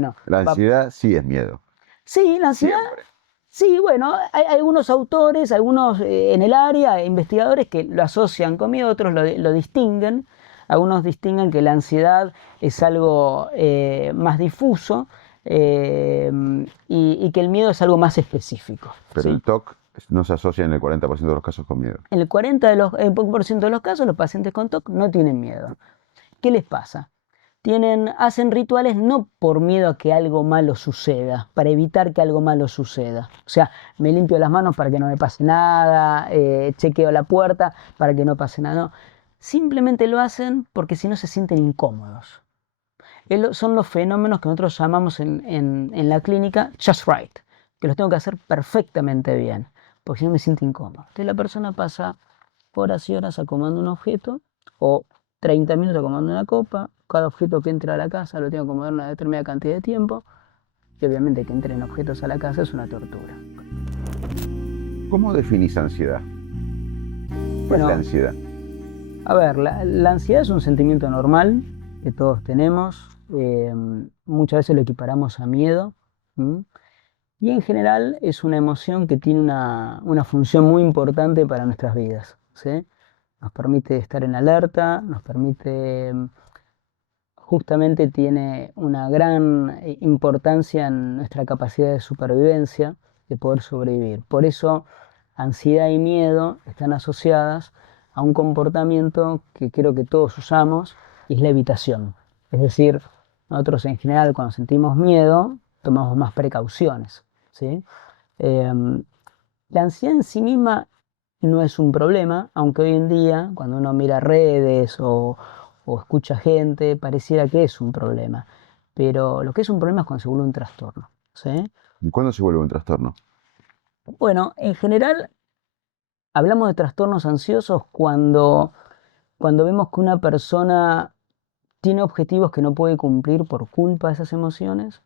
bueno. La ansiedad sí es miedo. Sí, la ansiedad. Siempre. Sí, bueno, hay algunos autores, algunos en el área, investigadores que lo asocian con miedo, otros lo distinguen. Algunos distinguen que la ansiedad es algo más difuso y que el miedo es algo más específico. Pero ¿sí? el TOC no se asocia en el 40% de los casos con miedo. En el 40% de los casos, los pacientes con TOC no tienen miedo. ¿Qué les pasa? Hacen rituales no por miedo a que algo malo suceda, para evitar que algo malo suceda. O sea, me limpio las manos para que no me pase nada, chequeo la puerta para que no pase nada. No. Simplemente lo hacen porque si no se sienten incómodos. Son los fenómenos que nosotros llamamos en la clínica just right, que los tengo que hacer perfectamente bien, porque si no me siento incómodo. Entonces la persona pasa horas y horas acomodando un objeto o 30 minutos acomodando una copa. Cada objeto que entra a la casa lo tengo que acomodar una determinada cantidad de tiempo. Y obviamente que entren objetos a la casa es una tortura. ¿Cómo definís ansiedad? ¿Qué es Bueno, la ansiedad? a ver, la ansiedad es un sentimiento normal que todos tenemos. Muchas veces lo equiparamos a miedo. ¿m? Y en general es una emoción que tiene una función muy importante para nuestras vidas. ¿sí? Nos permite estar en alerta, nos permite, justamente tiene una gran importancia en nuestra capacidad de supervivencia, de poder sobrevivir. Por eso ansiedad y miedo están asociadas a un comportamiento que creo que todos usamos y es la evitación. Es decir, nosotros en general cuando sentimos miedo tomamos más precauciones. ¿sí? La ansiedad en sí misma no es un problema, aunque hoy en día, cuando uno mira redes o escucha gente, pareciera que es un problema. Pero lo que es un problema es cuando se vuelve un trastorno. ¿sí? ¿Y cuándo se vuelve un trastorno? Bueno, en general hablamos de trastornos ansiosos cuando vemos que una persona tiene objetivos que no puede cumplir por culpa de esas emociones,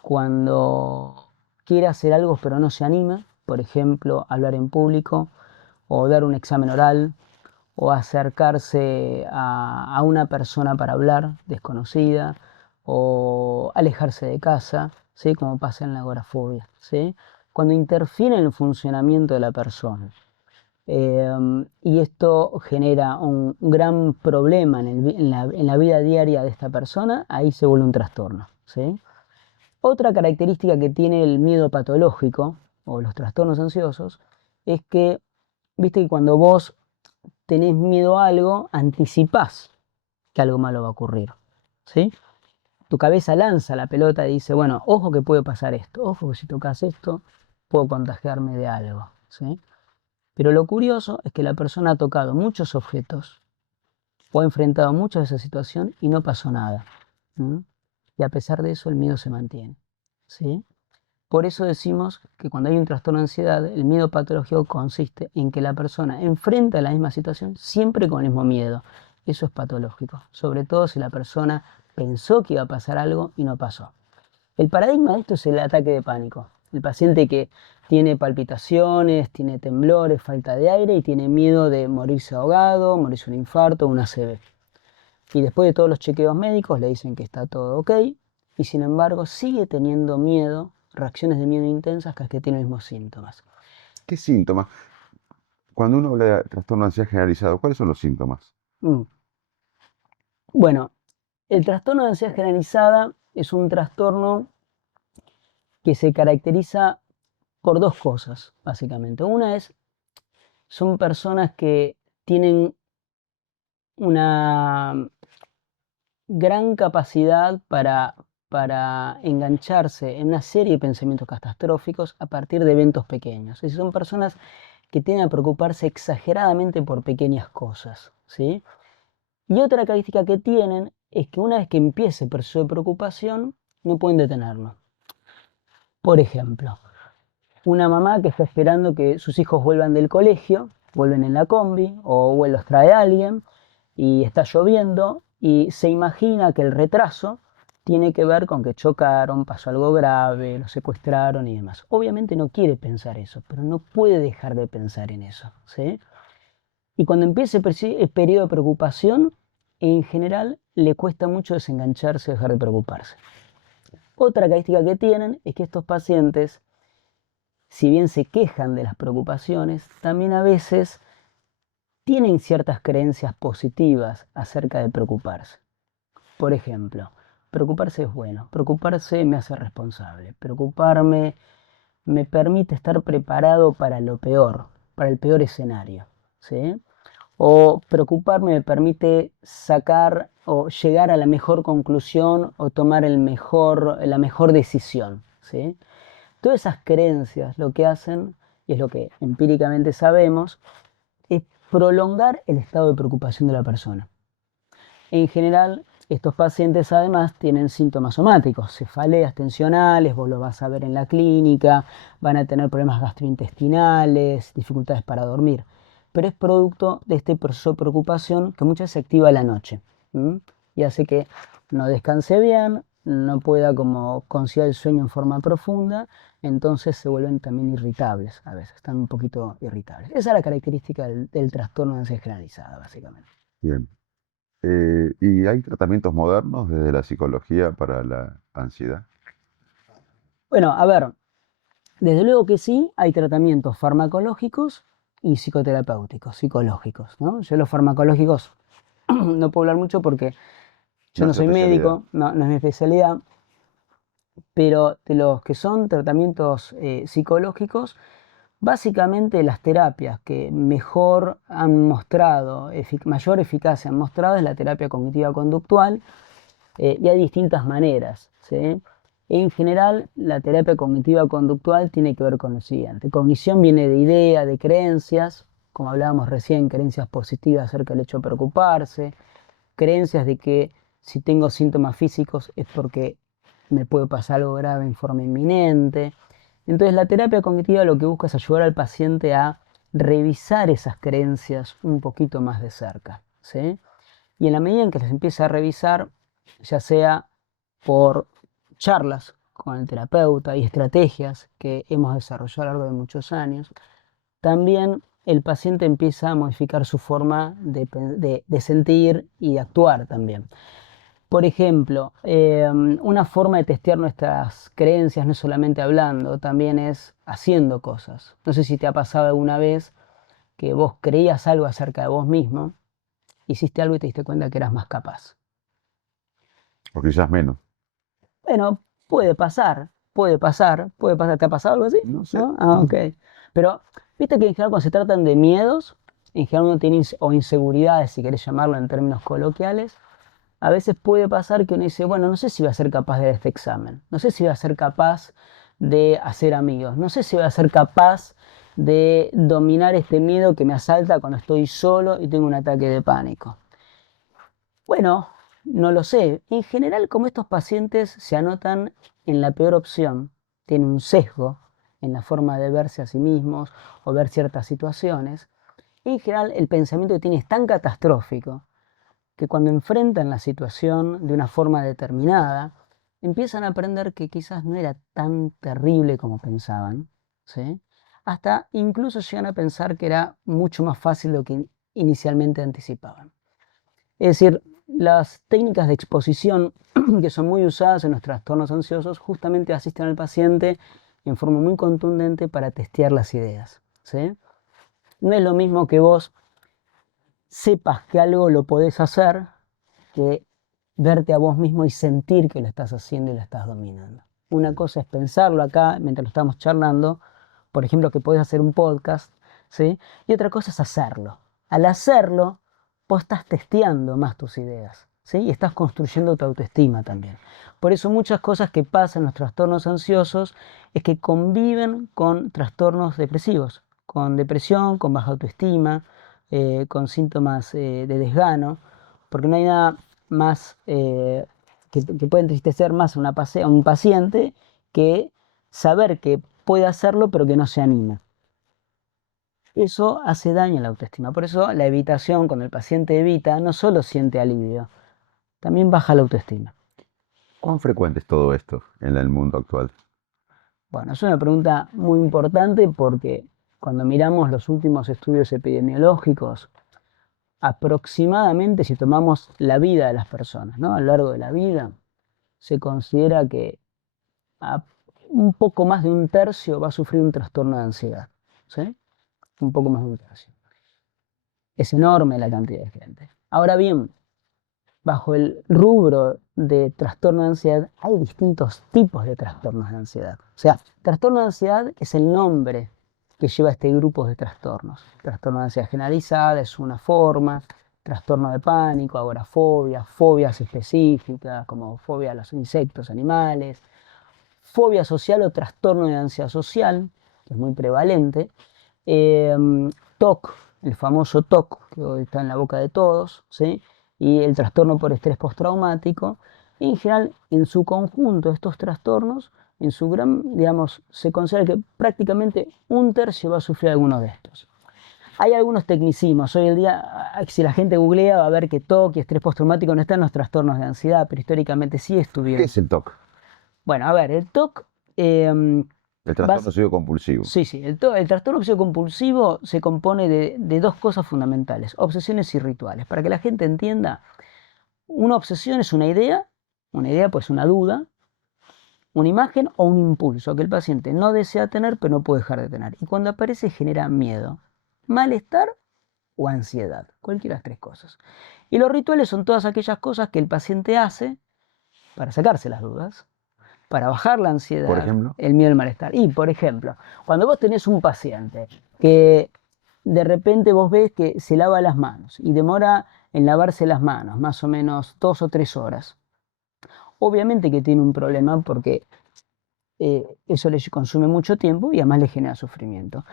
cuando quiere hacer algo pero no se anima, por ejemplo, hablar en público o dar un examen oral o acercarse a una persona para hablar desconocida o alejarse de casa, ¿sí? Como pasa en la agorafobia. ¿sí? Cuando interfiere en el funcionamiento de la persona. Y esto genera un gran problema en la vida diaria de esta persona, ahí se vuelve un trastorno. ¿sí? Otra característica que tiene el miedo patológico o los trastornos ansiosos es que, viste que cuando vos tenés miedo a algo, anticipás que algo malo va a ocurrir. ¿sí? Tu cabeza lanza la pelota y dice, bueno, ojo que puede pasar esto, ojo que si tocas esto, puedo contagiarme de algo. ¿sí? Pero lo curioso es que la persona ha tocado muchos objetos o ha enfrentado mucho a esa situación y no pasó nada. ¿sí? Y a pesar de eso, el miedo se mantiene. ¿sí? Por eso decimos que cuando hay un trastorno de ansiedad, el miedo patológico consiste en que la persona enfrenta la misma situación siempre con el mismo miedo. Eso es patológico, sobre todo si la persona pensó que iba a pasar algo y no pasó. El paradigma de esto es el ataque de pánico. El paciente que tiene palpitaciones, tiene temblores, falta de aire y tiene miedo de morirse ahogado, morirse de un infarto o una ACV. Y después de todos los chequeos médicos le dicen que está todo ok y sin embargo sigue teniendo miedo, reacciones de miedo intensas que tiene los mismos síntomas. ¿Qué síntomas? Cuando uno habla de trastorno de ansiedad generalizado, ¿cuáles son los síntomas? Mm. Bueno, el trastorno de ansiedad generalizada es un trastorno que se caracteriza por dos cosas, básicamente. Una es, son personas que tienen una gran capacidad para engancharse en una serie de pensamientos catastróficos a partir de eventos pequeños. Es decir, son personas que tienden a preocuparse exageradamente por pequeñas cosas. ¿sí? Y otra característica que tienen es que una vez que empiece el proceso de preocupación, no pueden detenerlo. Por ejemplo, una mamá que está esperando que sus hijos vuelvan del colegio, vuelven en la combi o los trae alguien y está lloviendo y se imagina que el retraso tiene que ver con que chocaron, pasó algo grave, lo secuestraron y demás. Obviamente no quiere pensar eso, pero no puede dejar de pensar en eso. ¿sí? Y cuando empieza el periodo de preocupación, en general le cuesta mucho desengancharse, dejar de preocuparse. Otra característica que tienen es que estos pacientes, si bien se quejan de las preocupaciones, también a veces tienen ciertas creencias positivas acerca de preocuparse. Por ejemplo, preocuparse es bueno, preocuparse me hace responsable, preocuparme me permite estar preparado para lo peor, para el peor escenario, ¿sí? O preocuparme me permite sacar o llegar a la mejor conclusión o tomar la mejor decisión, ¿sí? Todas esas creencias lo que hacen, y es lo que empíricamente sabemos, es prolongar el estado de preocupación de la persona. En general, estos pacientes además tienen síntomas somáticos, cefaleas tensionales, vos lo vas a ver en la clínica, van a tener problemas gastrointestinales, dificultades para dormir, pero es producto de este proceso de preocupación que muchas veces se activa a la noche, ¿m? Y hace que no descanse bien, no pueda como conciliar el sueño en forma profunda, entonces se vuelven también irritables a veces, están un poquito irritables. Esa es la característica del trastorno de ansiedad generalizada, básicamente. Bien. ¿Y hay tratamientos modernos desde la psicología para la ansiedad? Bueno, a ver, desde luego que sí, hay tratamientos farmacológicos y psicoterapéuticos, psicológicos, ¿no? Yo los farmacológicos no puedo hablar mucho porque yo No no es su soy especialidad. médico, no es mi especialidad, pero de los que son tratamientos psicológicos, básicamente las terapias que mejor han mostrado, mayor eficacia han mostrado es la terapia cognitiva conductual, y hay distintas maneras, ¿sí? En general, la terapia cognitiva conductual tiene que ver con lo siguiente. Cognición viene de idea, de creencias, como hablábamos recién, creencias positivas acerca del hecho de preocuparse, creencias de que si tengo síntomas físicos es porque me puede pasar algo grave en forma inminente. Entonces, la terapia cognitiva lo que busca es ayudar al paciente a revisar esas creencias un poquito más de cerca, ¿sí? Y en la medida en que las empieza a revisar, ya sea por charlas con el terapeuta y estrategias que hemos desarrollado a lo largo de muchos años, también el paciente empieza a modificar su forma de sentir y de actuar también. Por ejemplo, una forma de testear nuestras creencias no es solamente hablando, también es haciendo cosas. No sé si te ha pasado alguna vez que vos creías algo acerca de vos mismo, hiciste algo y te diste cuenta que eras más capaz. O quizás menos. Bueno, puede pasar, puede pasar, puede pasar. ¿Te ha pasado algo así? No sé. ¿No? Ah, ok. Pero, viste que en general cuando se tratan de miedos, en general uno tiene o inseguridades, si querés llamarlo en términos coloquiales, a veces puede pasar que uno dice, bueno, no sé si voy a ser capaz de dar este examen, no sé si voy a ser capaz de hacer amigos, no sé si voy a ser capaz de dominar este miedo que me asalta cuando estoy solo y tengo un ataque de pánico. Bueno, no lo sé. En general, como estos pacientes se anotan en la peor opción, tienen un sesgo en la forma de verse a sí mismos o ver ciertas situaciones, en general el pensamiento que tienen es tan catastrófico que cuando enfrentan la situación de una forma determinada, empiezan a aprender que quizás no era tan terrible como pensaban, ¿sí? Hasta incluso llegan a pensar que era mucho más fácil de lo que inicialmente anticipaban. Es decir, las técnicas de exposición que son muy usadas en los trastornos ansiosos justamente asisten al paciente en forma muy contundente para testear las ideas, ¿sí? No es lo mismo que vos sepas que algo lo podés hacer que verte a vos mismo y sentir que lo estás haciendo y lo estás dominando. Una cosa es pensarlo acá mientras lo estamos charlando, por ejemplo, que podés hacer un podcast, ¿sí? Y otra cosa es hacerlo. Al hacerlo, vos estás testeando más tus ideas, ¿sí? Y estás construyendo tu autoestima también. Por eso muchas cosas que pasan en los trastornos ansiosos es que conviven con trastornos depresivos, con depresión, con baja autoestima, con síntomas de desgano, porque no hay nada más que puede entristecer más a un paciente que saber que puede hacerlo pero que no se anima. Eso hace daño a la autoestima. Por eso la evitación, cuando el paciente evita, no solo siente alivio, también baja la autoestima. ¿Cuán frecuente es todo esto en el mundo actual? Bueno, es una pregunta muy importante porque cuando miramos los últimos estudios epidemiológicos, aproximadamente, si tomamos la vida de las personas, ¿no? A lo largo de la vida, se considera que a un poco más de un tercio va a sufrir un trastorno de ansiedad. ¿Sí? Un poco más de un tercio. Es enorme la cantidad de gente. Ahora bien, bajo el rubro de trastorno de ansiedad hay distintos tipos de trastornos de ansiedad. O sea, trastorno de ansiedad es el nombre que lleva este grupo de trastornos. Trastorno de ansiedad generalizada es una forma, trastorno de pánico, agorafobia, fobias específicas como fobia a los insectos, animales, fobia social o trastorno de ansiedad social, que es muy prevalente, TOC, el famoso TOC, que hoy está en la boca de todos, ¿sí? Y el trastorno por estrés postraumático. En general, en su conjunto, estos trastornos, en su gran, digamos, se considera que prácticamente un tercio va a sufrir alguno de estos. Hay algunos tecnicismos. Hoy en día, si la gente googlea, va a ver que TOC y estrés postraumático no están en los trastornos de ansiedad, pero históricamente sí ¿Qué estuvieron. es el TOC? Bueno, a ver, el TOC El trastorno obsesivo compulsivo. sí, sí, el trastorno obsesivo compulsivo se compone de dos cosas fundamentales, obsesiones y rituales. Para que la gente entienda, una obsesión es una idea pues una duda, una imagen o un impulso que el paciente no desea tener pero no puede dejar de tener. Y cuando aparece genera miedo, malestar o ansiedad, cualquiera de las tres cosas. Y los rituales son todas aquellas cosas que el paciente hace para sacarse las dudas, para bajar la ansiedad, Por ejemplo, el miedo, el malestar. Y, por ejemplo, cuando vos tenés un paciente que de repente vos ves que se lava las manos y demora en lavarse las manos más o menos 2 o 3 horas, obviamente que tiene un problema porque eso le consume mucho tiempo y además le genera sufrimiento.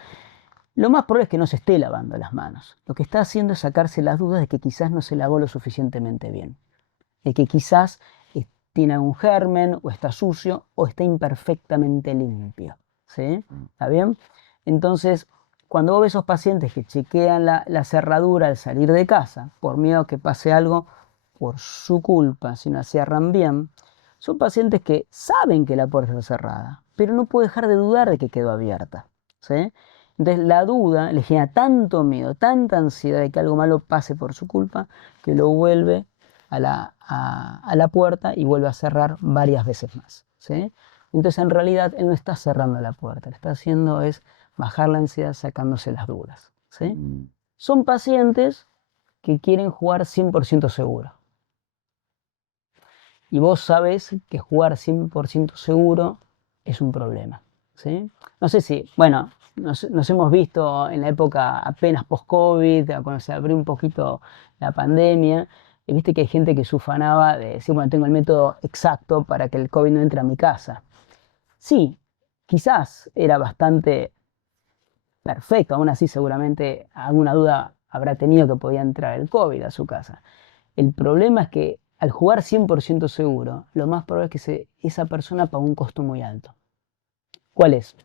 Lo más probable es que no se esté lavando las manos. Lo que está haciendo es sacarse las dudas de que quizás no se lavó lo suficientemente bien, de que quizás tiene algún germen, o está sucio, o está imperfectamente limpio. ¿Sí? ¿Está bien? Entonces, cuando vos ves esos pacientes que chequean la cerradura al salir de casa, por miedo a que pase algo por su culpa, si no la cierran bien, son pacientes que saben que la puerta está cerrada, pero no puede dejar de dudar de que quedó abierta. ¿Sí? Entonces, la duda le genera tanto miedo, tanta ansiedad de que algo malo pase por su culpa, que lo vuelve a la puerta y vuelve a cerrar varias veces más. ¿Sí? Entonces en realidad él no está cerrando la puerta, lo que está haciendo es bajar la ansiedad sacándose las dudas. ¿Sí? Son pacientes que quieren jugar 100% seguro. Y vos sabés que jugar 100% seguro es un problema. ¿Sí? No sé si, bueno, nos hemos visto en la época apenas post-COVID, cuando se abrió un poquito la pandemia, y viste que hay gente que se ufanaba de decir, bueno, tengo el método exacto para que el COVID no entre a mi casa. Sí, quizás era bastante perfecto, aún así seguramente alguna duda habrá tenido que podía entrar el COVID a su casa. El problema es que al jugar 100% seguro, lo más probable es que esa persona pague un costo muy alto. ¿Cuál es?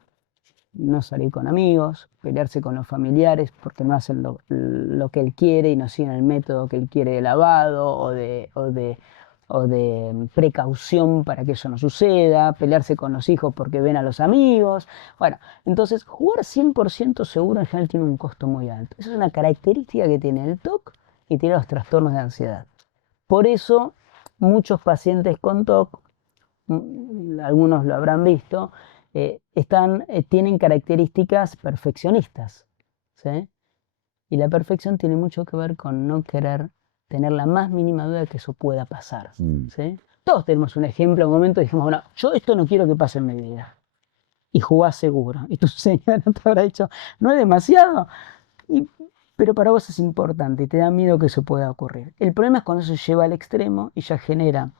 No salir con amigos, pelearse con los familiares porque no hacen lo que él quiere y no siguen el método que él quiere de lavado o de precaución para que eso no suceda, pelearse con los hijos porque ven a los amigos. Bueno, entonces jugar 100% seguro en general tiene un costo muy alto. Esa es una característica que tiene el TOC y tiene los trastornos de ansiedad. Por eso muchos pacientes con TOC, algunos lo habrán visto, tienen características perfeccionistas. ¿Sí? Y la perfección tiene mucho que ver con no querer tener la más mínima duda de que eso pueda pasar. ¿Sí? Todos tenemos un ejemplo, un momento dijimos, bueno, yo esto no quiero que pase en mi vida. Y jugás seguro. Y tu señora te habrá dicho, ¿no es demasiado? Pero para vos es importante y te da miedo que eso pueda ocurrir. El problema es cuando eso se lleva al extremo y ya genera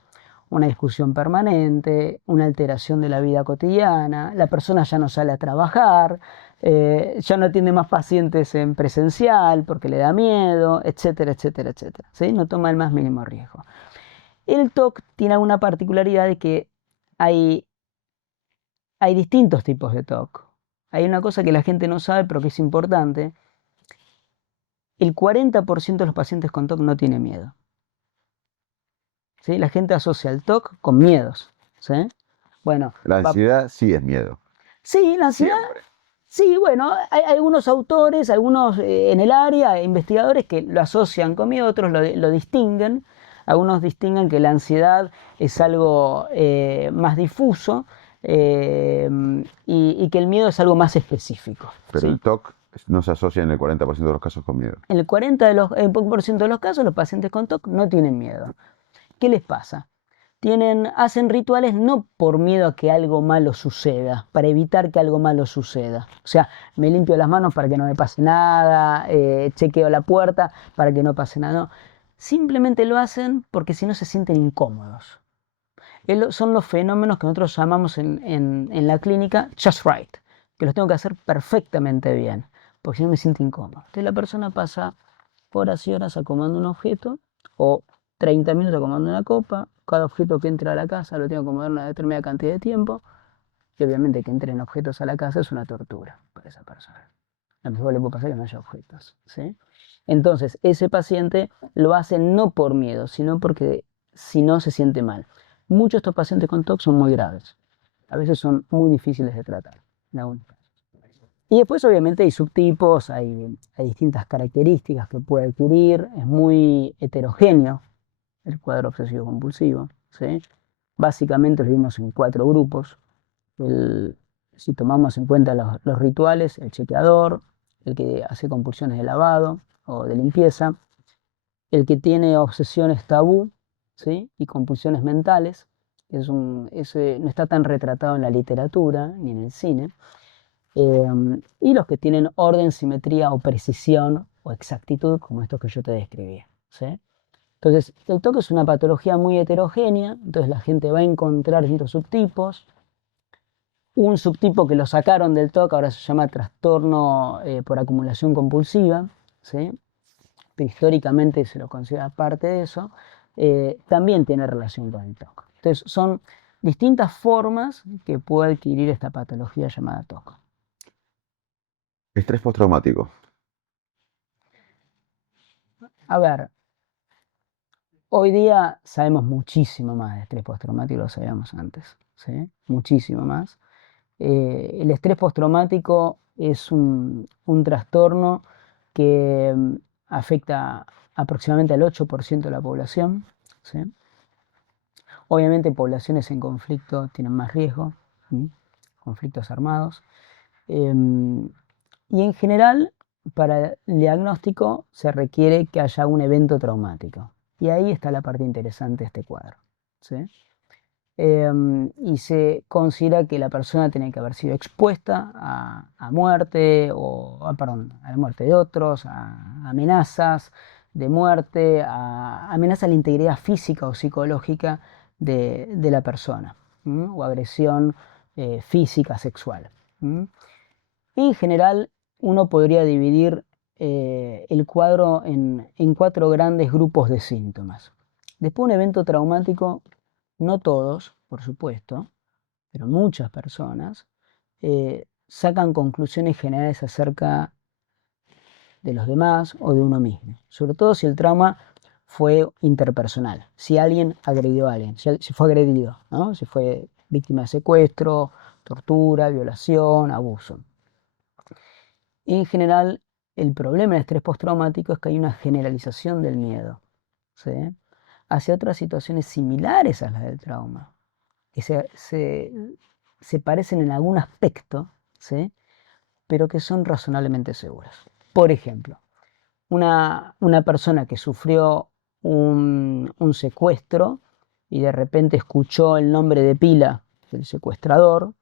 una discusión permanente, una alteración de la vida cotidiana, la persona ya no sale a trabajar, ya no atiende más pacientes en presencial porque le da miedo, etcétera, etcétera, etcétera. ¿Sí? No toma el más mínimo riesgo. El TOC tiene una particularidad de que hay distintos tipos de TOC. Hay una cosa que la gente no sabe pero que es importante. El 40% de los pacientes con TOC no tiene miedo. ¿Sí? La gente asocia el TOC con miedos. ¿Sí? Bueno, la ansiedad sí es miedo. Sí, la ansiedad. Siempre. Sí, bueno, hay algunos autores, algunos en el área, investigadores que lo asocian con miedo, otros lo distinguen. Algunos distinguen que la ansiedad es algo más difuso y que el miedo es algo más específico. Pero ¿sí? el TOC no se asocia en el 40% de los casos con miedo. En el 40% de los casos los pacientes con TOC no tienen miedo. ¿Qué les pasa? Hacen rituales no por miedo a que algo malo suceda, para evitar que algo malo suceda. O sea, me limpio las manos para que no me pase nada, chequeo la puerta para que no pase nada. No. Simplemente lo hacen porque si no se sienten incómodos. Son los fenómenos que nosotros llamamos en la clínica just right, que los tengo que hacer perfectamente bien, porque si no me siento incómodo. Entonces la persona pasa horas y horas acomodando un objeto o 30 minutos acomodando una copa. Cada objeto que entra a la casa lo tengo que acomodar una determinada cantidad de tiempo. Y obviamente que entren objetos a la casa es una tortura para esa persona. A lo mejor le puede pasar que no haya objetos. ¿sí? Entonces, ese paciente lo hace no por miedo, sino porque si no se siente mal. Muchos de estos pacientes con TOC son muy graves. A veces son muy difíciles de tratar. Y después obviamente hay subtipos, hay distintas características que puede adquirir. Es muy heterogéneo el cuadro obsesivo compulsivo. ¿sí? Básicamente lo vimos en 4 grupos. Si tomamos en cuenta los rituales, el chequeador, el que hace compulsiones de lavado o de limpieza, el que tiene obsesiones tabú, ¿sí? y compulsiones mentales, ese no está tan retratado en la literatura ni en el cine, y los que tienen orden, simetría o precisión o exactitud, como estos que yo te describí. ¿sí? Entonces, el TOC es una patología muy heterogénea, entonces la gente va a encontrar distintos subtipos. Un subtipo que lo sacaron del TOC ahora se llama trastorno por acumulación compulsiva, ¿sí? Pero históricamente se lo considera parte de eso, también tiene relación con el TOC. Entonces son distintas formas que puede adquirir esta patología llamada TOC. Estrés postraumático. A ver, hoy día sabemos muchísimo más de estrés postraumático de lo que sabíamos antes, ¿sí? Muchísimo más. El estrés postraumático es un trastorno que afecta aproximadamente al 8% de la población. ¿sí? Obviamente poblaciones en conflicto tienen más riesgo, ¿sí? conflictos armados. Y en general, para el diagnóstico se requiere que haya un evento traumático. Y ahí está la parte interesante de este cuadro. ¿sí? Y se considera que la persona tiene que haber sido expuesta a muerte, perdón, a la muerte de otros, a amenazas de muerte, a amenazas a la integridad física o psicológica de la persona, o agresión física, sexual. En general, uno podría dividir el cuadro en 4 grandes grupos de síntomas. Después, un evento traumático, no todos, por supuesto, pero muchas personas sacan conclusiones generales acerca de los demás o de uno mismo, sobre todo si el trauma fue interpersonal, si alguien agredió a alguien, si fue agredido, ¿no? Si fue víctima de secuestro, tortura, violación, abuso. En general, el problema del estrés postraumático es que hay una generalización del miedo, ¿sí? hacia otras situaciones similares a las del trauma, que se parecen en algún aspecto, ¿sí? pero que son razonablemente seguras. Por ejemplo, una persona que sufrió un secuestro y de repente escuchó el nombre de pila del secuestrador,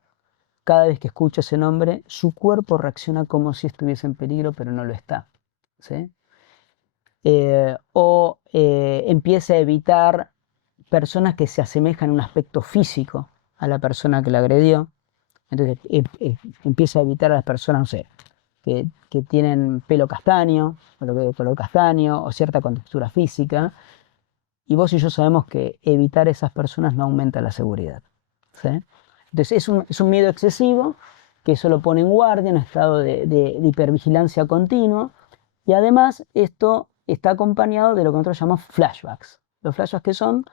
cada vez que escucha ese nombre, su cuerpo reacciona como si estuviese en peligro, pero no lo está. ¿sí? Empieza a evitar personas que se asemejan en un aspecto físico a la persona que la agredió. Entonces empieza a evitar a las personas, no sé, que tienen pelo castaño, o color castaño, o cierta contextura física. Y vos y yo sabemos que evitar esas personas no aumenta la seguridad. ¿sí? Entonces es un miedo excesivo que eso lo pone en guardia, en estado de hipervigilancia continua. Y además esto está acompañado de lo que nosotros llamamos flashbacks. Los flashbacks que son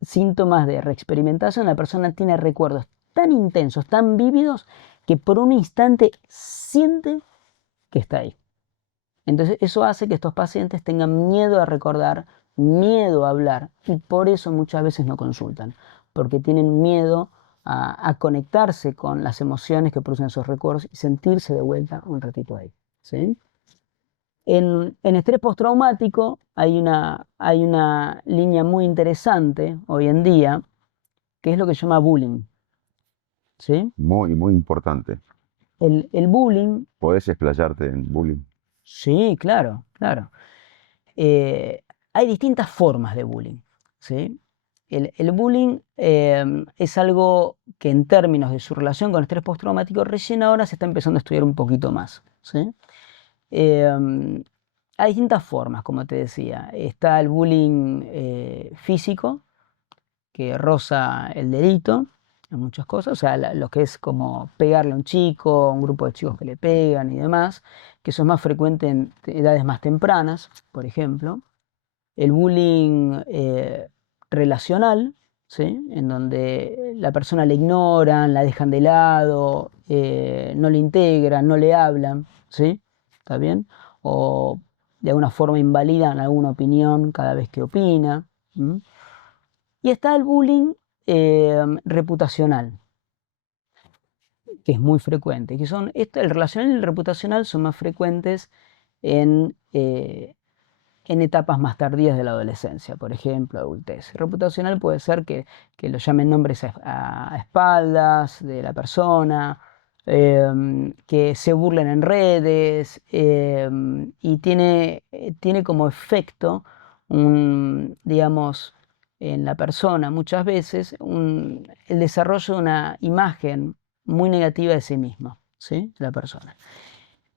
síntomas de reexperimentación. La persona tiene recuerdos tan intensos, tan vívidos, que por un instante siente que está ahí. Entonces eso hace que estos pacientes tengan miedo a recordar, miedo a hablar, y por eso muchas veces no consultan, porque tienen miedo a conectarse con las emociones que producen esos recuerdos y sentirse de vuelta un ratito ahí, ¿sí? En estrés postraumático hay una línea muy interesante hoy en día, que es lo que se llama bullying, ¿sí? Muy, muy importante. El bullying, ¿Podés explayarte en bullying? sí, claro, claro. Hay distintas formas de bullying, ¿sí? El bullying es algo que en términos de su relación con el estrés postraumático recién ahora se está empezando a estudiar un poquito más, ¿sí? Hay distintas formas, como te decía. Está el bullying físico, que roza el delito en muchas cosas, o sea, lo que es como pegarle a un chico, un grupo de chicos que le pegan y demás, que eso es más frecuente en edades más tempranas, por ejemplo. El bullying relacional, ¿sí? En donde la persona le ignoran, la dejan de lado, no le integran, no le hablan, ¿sí? ¿Está bien? O de alguna forma invalidan alguna opinión cada vez que opina. ¿M? Y está el bullying reputacional, que es muy frecuente, que son, el relacional y el reputacional son más frecuentes en, en etapas más tardías de la adolescencia, por ejemplo, adultez. Reputacional puede ser que lo llamen nombres a espaldas de la persona, que se burlen en redes, y tiene como efecto, digamos, en la persona muchas veces el desarrollo de una imagen muy negativa de sí misma, ¿sí? La persona.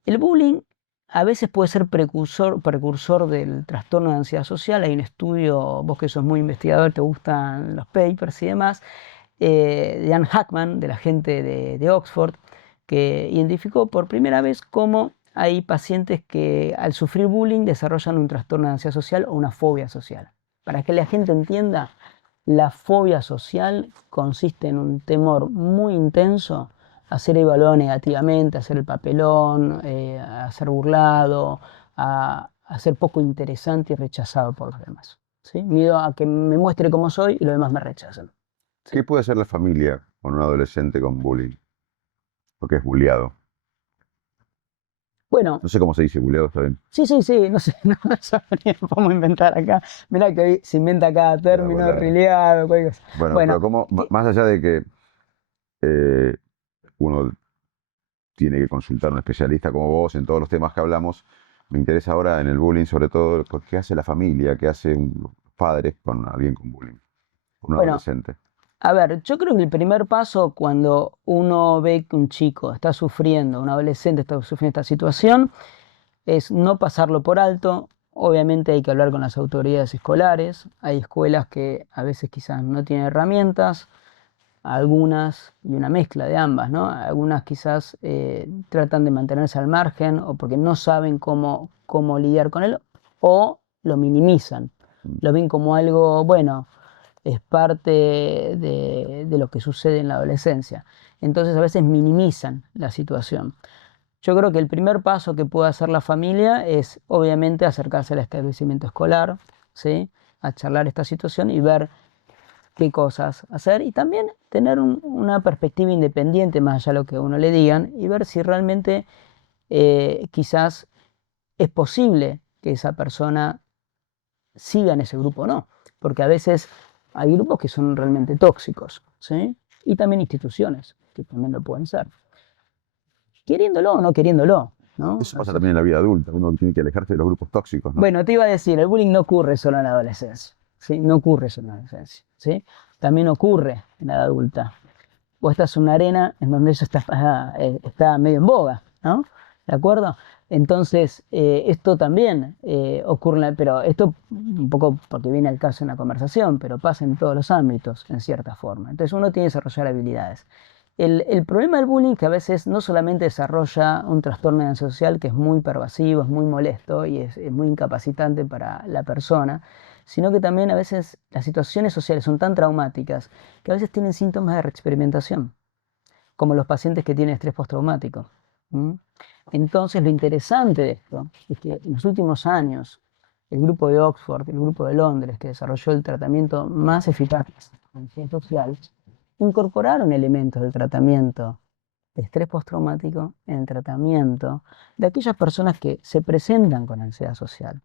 El bullying a veces puede ser precursor del trastorno de ansiedad social. Hay un estudio, vos que sos muy investigador, te gustan los papers y demás, de Anne Hackman, de la gente de Oxford, que identificó por primera vez cómo hay pacientes que al sufrir bullying desarrollan un trastorno de ansiedad social o una fobia social. Para que la gente entienda, la fobia social consiste en un temor muy intenso a ser evaluado negativamente, a ser el papelón, a ser burlado, a ser poco interesante y rechazado por los demás, ¿sí? Miedo a que me muestre cómo soy y los demás me rechazan, ¿Qué ¿sí? puede hacer la familia con un adolescente con bullying? Porque es bulleado. Bueno, No sé cómo se dice, bulleado, está bien. sí, sí, sí, no sé, no sabría, podemos inventar acá. Mirá que hoy se inventa cada término, rileado, cualquier cosa. Bueno, Bueno, pero como, ¿qué? más allá de que eh, uno tiene que consultar a un especialista como vos en todos los temas que hablamos, me interesa ahora en el bullying, sobre todo, qué hace la familia, qué hace los padres con alguien con bullying, con un Bueno, adolescente. a ver, yo creo que el primer paso cuando uno ve que un chico está sufriendo, un adolescente está sufriendo esta situación, es no pasarlo por alto. Obviamente hay que hablar con las autoridades escolares. Hay escuelas que a veces quizás no tienen herramientas, algunas, y una mezcla de ambas, ¿no? Algunas quizás tratan de mantenerse al margen o porque no saben cómo lidiar con él o lo minimizan. Mm. Lo ven como algo, bueno, es parte de lo que sucede en la adolescencia. Entonces a veces minimizan la situación. Yo creo que el primer paso que puede hacer la familia es obviamente acercarse al establecimiento escolar, ¿sí? A charlar esta situación y ver qué cosas hacer y también tener una perspectiva independiente más allá de lo que a uno le digan y ver si realmente quizás es posible que esa persona siga en ese grupo o no, porque a veces hay grupos que son realmente tóxicos, ¿sí? Y también instituciones que también lo pueden ser, queriéndolo o no queriéndolo, ¿no? Eso pasa también en la vida adulta, uno tiene que alejarse de los grupos tóxicos, ¿no? Bueno, te iba a decir, el bullying no ocurre solo en la adolescencia, ¿sí? No ocurre solo en la adolescencia, ¿sí? También ocurre en la edad adulta. Vos estás en una arena en donde eso está medio en boga, ¿no? ¿De acuerdo? Entonces, esto también ocurre, pero esto un poco porque viene al caso en la conversación, pero pasa en todos los ámbitos, en cierta forma. Entonces, uno tiene que desarrollar habilidades. El problema del bullying es que a veces no solamente desarrolla un trastorno de ansiedad social que es muy pervasivo, es muy molesto y es muy incapacitante para la persona, sino que también a veces las situaciones sociales son tan traumáticas que a veces tienen síntomas de reexperimentación, como los pacientes que tienen estrés postraumático. ¿Mm? Entonces, lo interesante de esto es que en los últimos años, el grupo de Oxford, el grupo de Londres, que desarrolló el tratamiento más eficaz de la ansiedad social, incorporaron elementos del tratamiento de estrés postraumático en el tratamiento de aquellas personas que se presentan con ansiedad social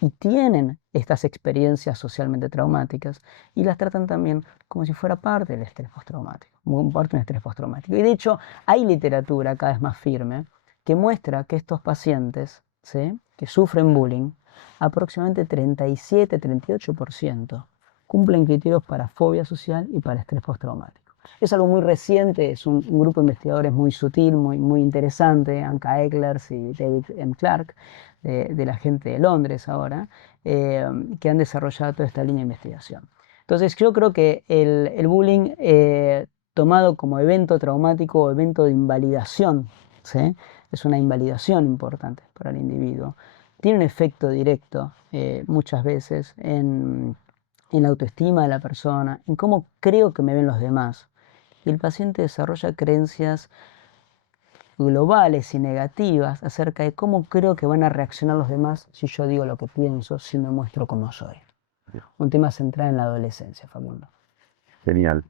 y tienen estas experiencias socialmente traumáticas y las tratan también como si fuera parte del estrés postraumático, como parte del estrés postraumático. Y de hecho, hay literatura cada vez más firme que muestra que estos pacientes, ¿sí?, que sufren bullying, aproximadamente 37-38% cumplen criterios para fobia social y para estrés postraumático. Es algo muy reciente, es un grupo de investigadores muy sutil, muy interesante, Anka Eklers y David M. Clark, de la gente de Londres ahora, que han desarrollado toda esta línea de investigación. Entonces yo creo que el bullying tomado como evento traumático o evento de invalidación, ¿sí?, es una invalidación importante para el individuo, tiene un efecto directo muchas veces en la autoestima de la persona, en cómo creo que me ven los demás. Y el paciente desarrolla creencias globales y negativas acerca de cómo creo que van a reaccionar los demás si yo digo lo que pienso, si me muestro como soy. Un tema central en la adolescencia, Facundo. Genial.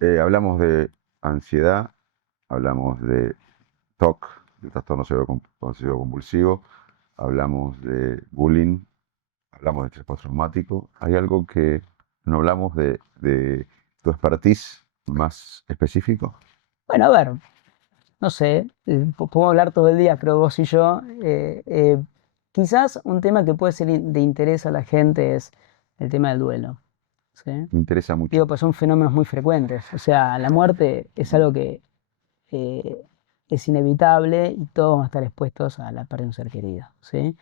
Hablamos de ansiedad, hablamos de TOC, de trastorno obsesivo compulsivo, hablamos de bullying, hablamos de estrés postraumático. ¿Hay algo que no hablamos de tu expertise más específico? Bueno, a ver, no sé, podemos hablar todo el día, creo vos y yo. Quizás un tema que puede ser de interés a la gente es el tema del duelo, ¿sí? Me interesa mucho. Digo, pues son fenómenos muy frecuentes. O sea, la muerte es algo que eh, es inevitable y todos vamos a estar expuestos a la pérdida de un ser querido, ¿sí?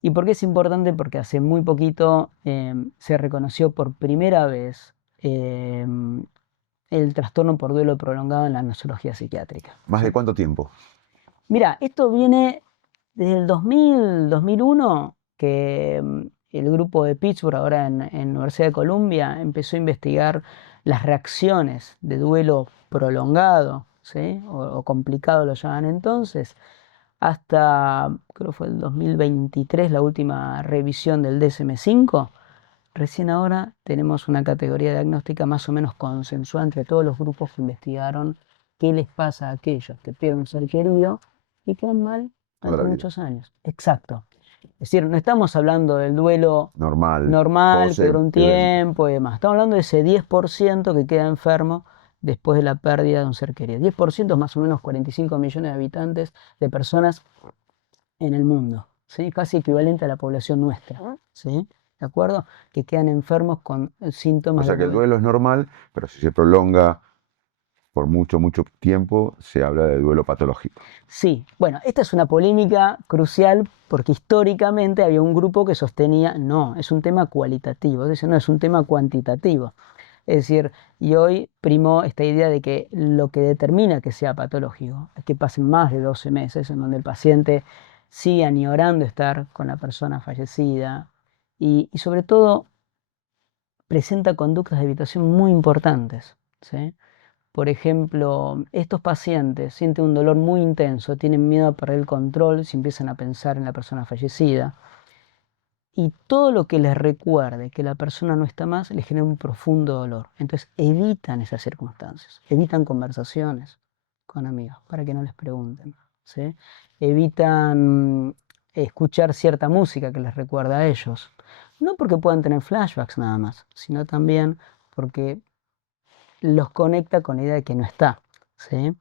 ¿Y por qué es importante? Porque hace muy poquito se reconoció por primera vez el trastorno por duelo prolongado en la nosología psiquiátrica. ¿Más ¿Sí? de cuánto tiempo? Mira, esto viene desde el 2000, 2001, que el grupo de Pittsburgh, ahora en la Universidad de Columbia, empezó a investigar las reacciones de duelo prolongado, ¿sí?, o complicado lo llaman entonces, hasta, creo que fue el 2023, la última revisión del DSM-5. Recién ahora tenemos una categoría diagnóstica más o menos consensuada entre todos los grupos que investigaron qué les pasa a aquellos que pierden un ser querido y quedan mal Toda la durante vida. muchos años. Exacto. Es decir, no estamos hablando del duelo Normal. normal que dura un evento. tiempo y demás. Estamos hablando de ese 10% que queda enfermo después de la pérdida de un ser querido. 10% es más o menos 45 millones de habitantes, de personas en el mundo, ¿sí? Casi equivalente a la población nuestra, ¿sí? ¿De acuerdo? Que quedan enfermos con O síntomas sea de que el duelo. duelo es normal, pero si se prolonga por mucho, mucho tiempo, se habla de duelo patológico. Sí, bueno, esta es una polémica crucial porque históricamente había un grupo que sostenía, no, es un tema cualitativo, es decir, no, es un tema cuantitativo. Es decir, y hoy primó esta idea de que lo que determina que sea patológico es que pasen más de 12 meses en donde el paciente siga añorando estar con la persona fallecida y sobre todo presenta conductas de evitación muy importantes, ¿sí? Por ejemplo, estos pacientes sienten un dolor muy intenso, tienen miedo a perder el control si empiezan a pensar en la persona fallecida. Y todo lo que les recuerde que la persona no está más les genera un profundo dolor. Entonces evitan esas circunstancias, evitan conversaciones con amigos para que no les pregunten, ¿sí? Evitan escuchar cierta música que les recuerda a ellos. No porque puedan tener flashbacks nada más, sino también porque los conecta con la idea de que no está, ¿sí?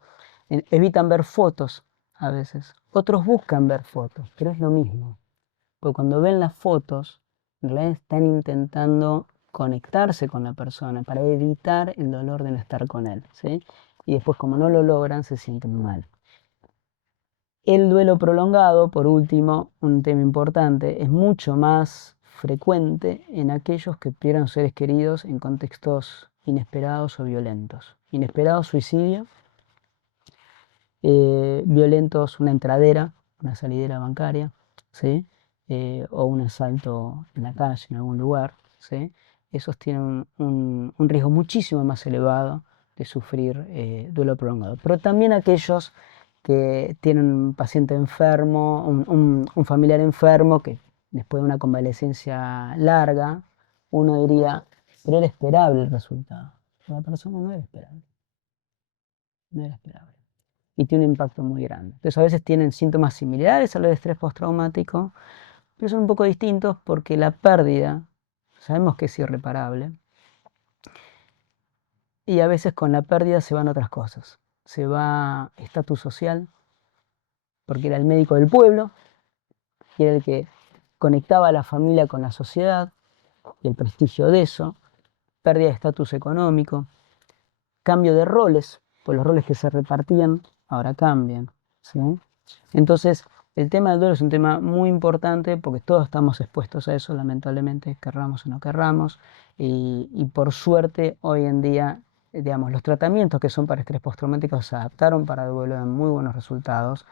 Evitan ver fotos a veces. Otros buscan ver fotos, pero es lo mismo. Porque cuando ven las fotos, en realidad están intentando conectarse con la persona para evitar el dolor de no estar con él, ¿sí? Y después, como no lo logran, se sienten mal. El duelo prolongado, por último, un tema importante, es mucho más frecuente en aquellos que pierden seres queridos en contextos inesperados o violentos. Inesperado suicidio, violentos una entradera, una salidera bancaria, ¿sí? O un asalto en la calle, en algún lugar, ¿sí? Esos tienen un riesgo muchísimo más elevado de sufrir duelo prolongado. Pero también aquellos que tienen un paciente enfermo, un familiar enfermo, que después de una convalecencia larga, uno diría, pero era esperable el resultado. La persona no era esperable, no era esperable. Y tiene un impacto muy grande. Entonces a veces tienen síntomas similares a los de estrés postraumático, pero son un poco distintos porque la pérdida, sabemos que es irreparable, y a veces con la pérdida se van otras cosas. Se va estatus social, porque era el médico del pueblo, y era el que conectaba a la familia con la sociedad, y el prestigio de eso, pérdida de estatus económico, cambio de roles, pues los roles que se repartían ahora cambian, ¿sí? Entonces, el tema del duelo es un tema muy importante porque todos estamos expuestos a eso, lamentablemente, querramos o no querramos, y por suerte hoy en día, digamos, los tratamientos que son para estrés postraumático se adaptaron para el duelo en muy buenos resultados,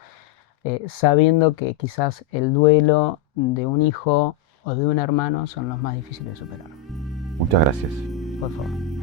sabiendo que quizás el duelo de un hijo o de un hermano son los más difíciles de superar. Muchas gracias. Por favor.